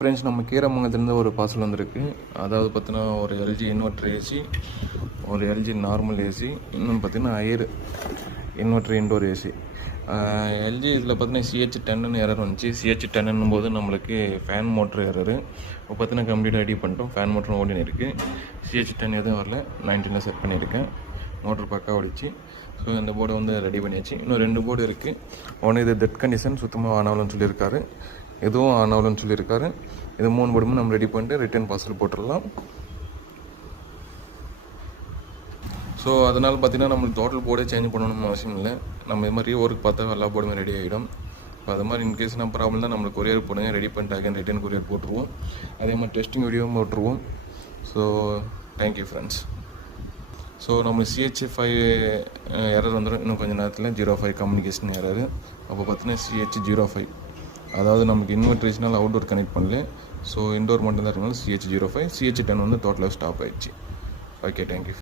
Friends, நம்ம கீரமங்கலத்துலேருந்து ஒரு parcel வந்திருக்கு. அதாவது பார்த்தீங்கன்னா ஒரு எல்ஜி இன்வெர்டர் ஏசி, ஒரு எல்ஜி நார்மல் ஏசி, இன்னொன்று பார்த்தீங்கன்னா Iyer inverter indoor AC. LG இதில் பார்த்தீங்கன்னா CH10 எரர் வந்துச்சு. CH10 போது நம்மளுக்கு ஃபேன் மோட்ரு எரரு. இப்போ பார்த்தீங்கன்னா கம்ப்ளீட்டாக ரெடி பண்ணிட்டோம். ஃபேன் மோட்டரும் ஓடினு இருக்குது. CH10 எதுவும் வரல. 19 செட் பண்ணியிருக்கேன். மோட்ரு பக்கா ஓடிச்சு. ஸோ இந்த போர்டை வந்து ரெடி பண்ணியாச்சு. இன்னும் 2 போர்டு இருக்குது. ஒன்று இது டெட் கண்டிஷன், சுத்தமாக ஆனாலும்னு சொல்லியிருக்காரு. எதுவும் ஆனாலும்னு சொல்லியிருக்காரு. இது 3 போர்டுமே நம்ம ரெடி பண்ணிட்டு ரிட்டர்ன் பார்சல் போட்டுடலாம். ஸோ அதனால் பார்த்திங்கன்னா நம்மளுக்கு டோட்டல் போர்டே சேஞ்ச் பண்ணணும்னு அவசியம் இல்லை. நம்ம இது மாதிரி ஒர்க் பார்த்தா எல்லா போர்டுமே ரெடி ஆகிடும். இப்போ அது மாதிரி இன்கேஸ் நம்ம ப்ராப்ளம் தான் நம்மளுக்கு கொரியர் போடுங்க, ரெடி பண்ணிட்டு அகைன் ரிட்டர்ன் கொரியர் போட்டுருவோம். அதே மாதிரி டெஸ்டிங் வீடியோவும் போட்டுருவோம். So thank you friends. ஸோ நம்மளுக்கு CH5 எரர் வந்துடும் இன்னும் கொஞ்சம் நேரத்தில். 05 கம்யூனிகேஷன் எரரு. அப்போ பார்த்தீங்கன்னா CH05, அதாவது நமக்கு இன்வெர்டர் அவுட்டோர் கனெக்ட் பண்ணல. ஸோ இன்டோர் மட்டும் தான் இருக்கனால CH05. CH10 வந்து டோட்டலாக ஸ்டாப் ஆகிடுச்சு. Okay, thank you.